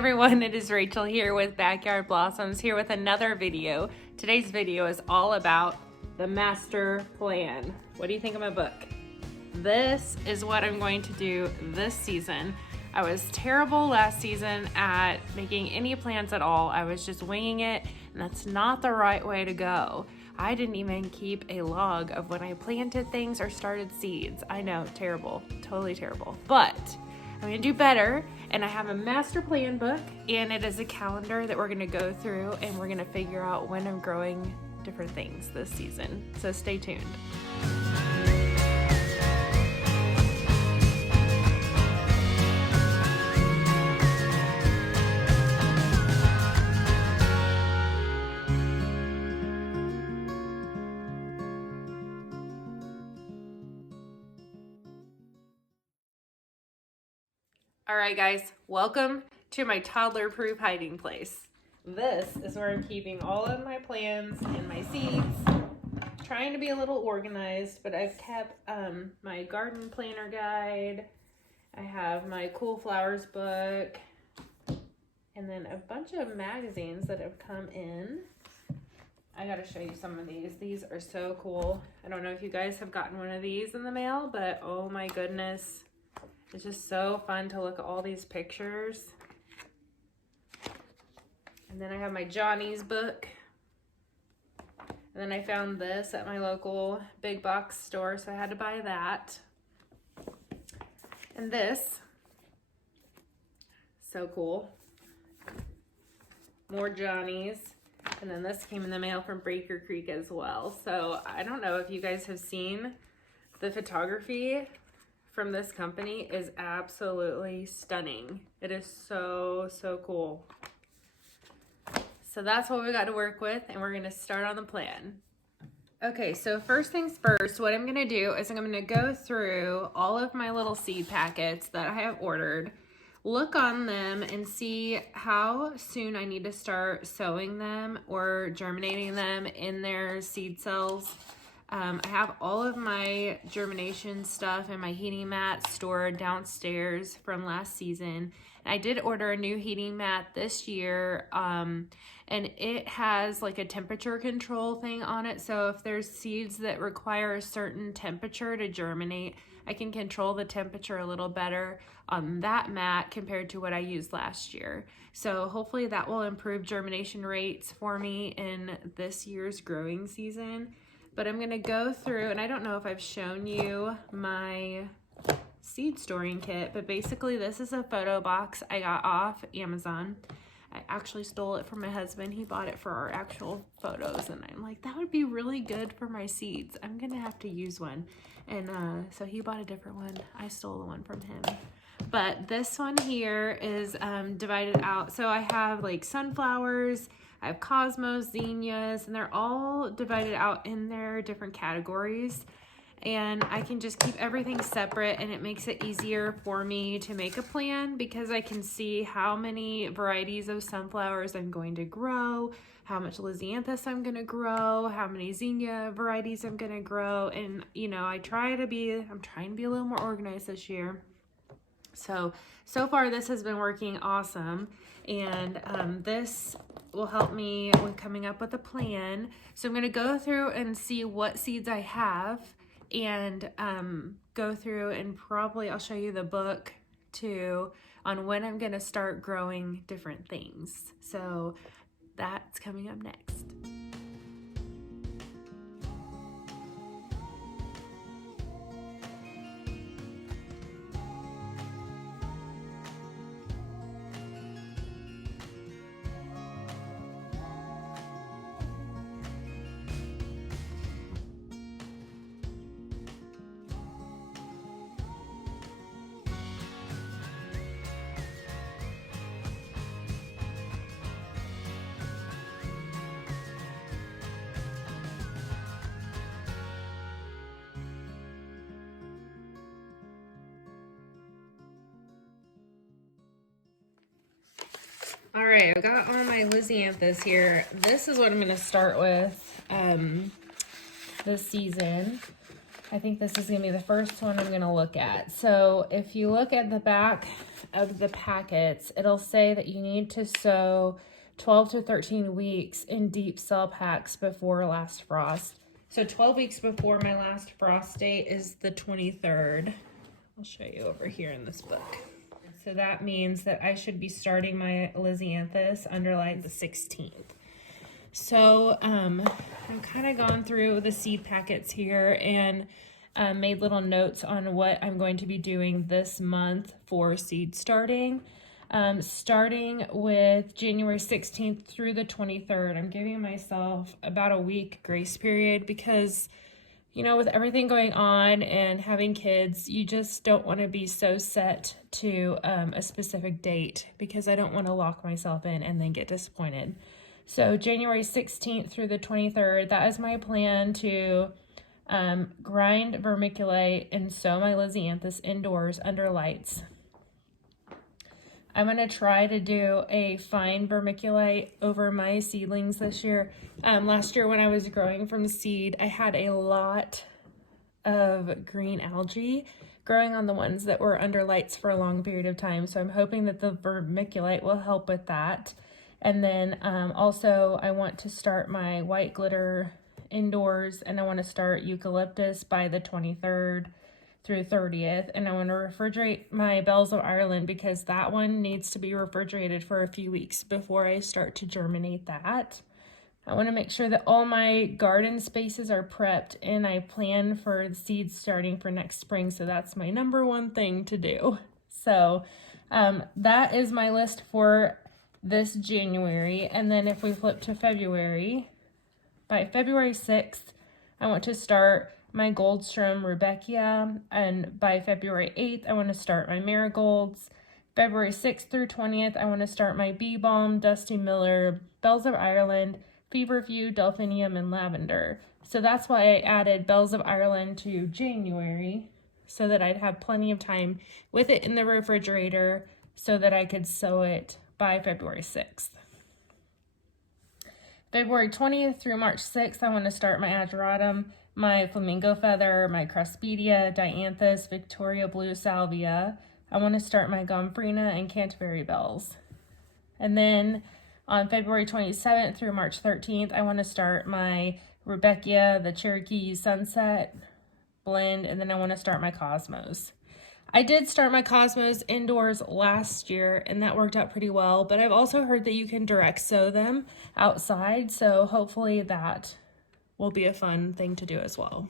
everyone, it is Rachel here with Backyard Blossoms, here with another video. Today's video is all about the master plan. What do you think of my book? This is what I'm going to do this season. I was terrible last season at making any plans at all. I was just winging it, and that's not the right way to go. I didn't even keep a log of when I planted things or started seeds. I know, terrible, totally terrible. But I'm gonna do better, and I have a master plan book, and it is a calendar that we're gonna go through, and we're gonna figure out when I'm growing different things this season. So stay tuned. All right, guys, welcome to my toddler-proof hiding place. This is where I'm keeping all of my plants and my seeds. Trying to be a little organized, but I've kept my garden planner guide. I have my Cool Flowers book, and then a bunch of magazines that have come in. I gotta show you some of these. These are so cool. I don't know if you guys have gotten one of these in the mail, but oh my goodness. It's just so fun to look at all these pictures. And then I have my Johnny's book. And then I found this at my local big box store, so I had to buy that. And this, so cool. More Johnny's. And then this came in the mail from Baker Creek as well. So I don't know if you guys have seen the photography from this company is absolutely stunning. It is so, so cool. So that's what we got to work with, and we're gonna start on the plan. Okay, so first things first, what I'm gonna do is I'm gonna go through all of my little seed packets that I have ordered, look on them and see how soon I need to start sowing them or germinating them in their seed cells. I have all of my germination stuff and my heating mat stored downstairs from last season. I did order a new heating mat this year, and it has like a temperature control thing on it. So if there's seeds that require a certain temperature to germinate, I can control the temperature a little better on that mat compared to what I used last year. So hopefully that will improve germination rates for me in this year's growing season. But I'm gonna go through, and I don't know if I've shown you my seed storing kit, but basically this is a photo box I got off Amazon. I actually stole it from my husband. He bought it for our actual photos, and I'm like, that would be really good for my seeds. I'm gonna have to use one. And so he bought a different one. I stole the one from him. But this one here is divided out. So I have like sunflowers, I have cosmos, zinnias, and they're all divided out in their different categories. And I can just keep everything separate, and it makes it easier for me to make a plan because I can see how many varieties of sunflowers I'm going to grow, how much lisianthus I'm going to grow, how many zinnia varieties I'm going to grow. And, you know, I'm trying to be a little more organized this year. So far this has been working awesome, and this will help me with coming up with a plan. So I'm going to go through and see what seeds I have, and go through and probably I'll show you the book too on when I'm going to start growing different things. So that's coming up next. All right, I got all my lisianthus here. This is what I'm going to start with this season. I think this is going to be the first one I'm going to look at. So if you look at the back of the packets, it'll say that you need to sow 12 to 13 weeks in deep cell packs before last frost. So 12 weeks before my last frost date is the 23rd. I'll show you over here in this book. So that means that I should be starting my Lisianthus under like the 16th. So I'm kind of gone through the seed packets here and made little notes on what I'm going to be doing this month for seed starting. Starting with January 16th through the 23rd, I'm giving myself about a week grace period because, you know, with everything going on and having kids, you just don't want to be so set to a specific date because I don't want to lock myself in and then get disappointed. So January 16th through the 23rd, that is my plan to grind, vermiculate, and sow my Lisianthus indoors under lights. I'm going to try to do a fine vermiculite over my seedlings this year. Last year when I was growing from seed, I had a lot of green algae growing on the ones that were under lights for a long period of time. So I'm hoping that the vermiculite will help with that. And then also I want to start my white glitter indoors, and I want to start eucalyptus by the 23rd through 30th. And I want to refrigerate my Bells of Ireland because that one needs to be refrigerated for a few weeks before I start to germinate that. I want to make sure that all my garden spaces are prepped and I plan for the seeds starting for next spring. So that's my number one thing to do. So that is my list for this January. And then if we flip to February, by February 6th, I want to start my Goldstrom Rudbeckia, and by February 8th, I want to start my marigolds. February 6th through 20th, I want to start my Bee Balm, Dusty Miller, Bells of Ireland, Feverfew, Delphinium, and Lavender. So that's why I added Bells of Ireland to January, so that I'd have plenty of time with it in the refrigerator so that I could sow it by February 6th. February 20th through March 6th, I want to start my Ageratum, my Flamingo Feather, my Craspedia, Dianthus, Victoria Blue Salvia. I want to start my Gomphrena and Canterbury Bells. And then on February 27th through March 13th, I want to start my Rudbeckia, the Cherokee Sunset blend, and then I want to start my Cosmos. I did start my Cosmos indoors last year, and that worked out pretty well, but I've also heard that you can direct sow them outside, so hopefully that will be a fun thing to do as well.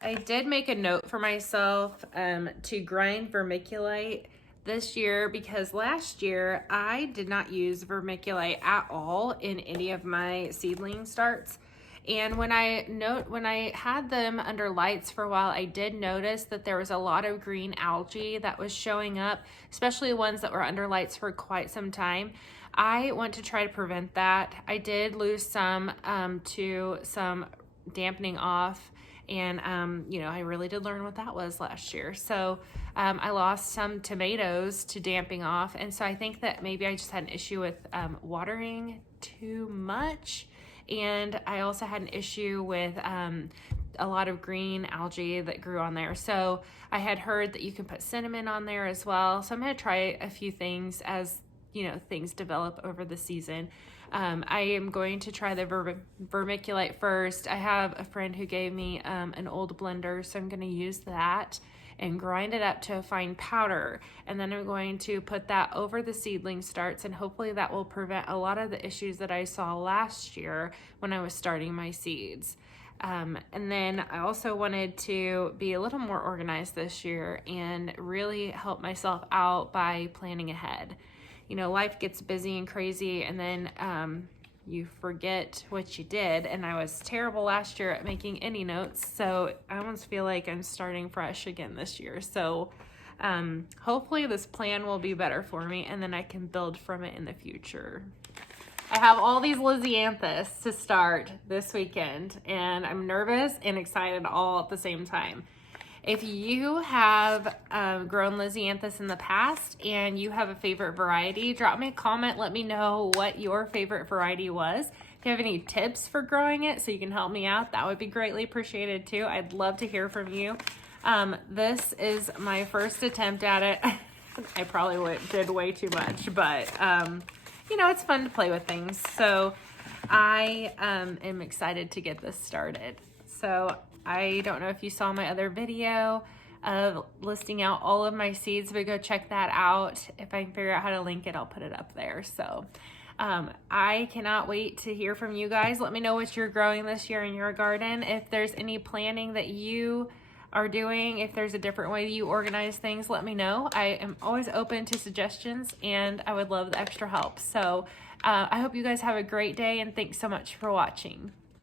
I did make a note for myself to grind vermiculite this year because last year I did not use vermiculite at all in any of my seedling starts. And when I had them under lights for a while, I did notice that there was a lot of green algae that was showing up, especially ones that were under lights for quite some time. I want to try to prevent that. I did lose some to some dampening off, and you know, I really did learn what that was last year. So I lost some tomatoes to damping off, and so I think that maybe I just had an issue with watering too much. And I also had an issue with a lot of green algae that grew on there. So I had heard that you can put cinnamon on there as well. So I'm going to try a few things as, you know, things develop over the season. I am going to try the vermiculite first. I have a friend who gave me an old blender, so I'm going to use that and grind it up to a fine powder. And then I'm going to put that over the seedling starts, and hopefully that will prevent a lot of the issues that I saw last year when I was starting my seeds. And then I also wanted to be a little more organized this year and really help myself out by planning ahead. You know, life gets busy and crazy, and then you forget what you did, and I was terrible last year at making any notes, so I almost feel like I'm starting fresh again this year. So hopefully this plan will be better for me, and then I can build from it in the future. I have all these Lisianthus to start this weekend, and I'm nervous and excited all at the same time. If you have grown Lisianthus in the past and you have a favorite variety, drop me a comment. Let me know what your favorite variety was. If you have any tips for growing it so you can help me out, that would be greatly appreciated too. I'd love to hear from you. This is my first attempt at it. I probably did way too much, but you know, it's fun to play with things. So I am excited to get this started. So I don't know if you saw my other video of listing out all of my seeds, but go check that out. If I can figure out how to link it, I'll put it up there. So I cannot wait to hear from you guys. Let me know what you're growing this year in your garden. If there's any planning that you are doing, if there's a different way you organize things, let me know. I am always open to suggestions and I would love the extra help. So I hope you guys have a great day and thanks so much for watching.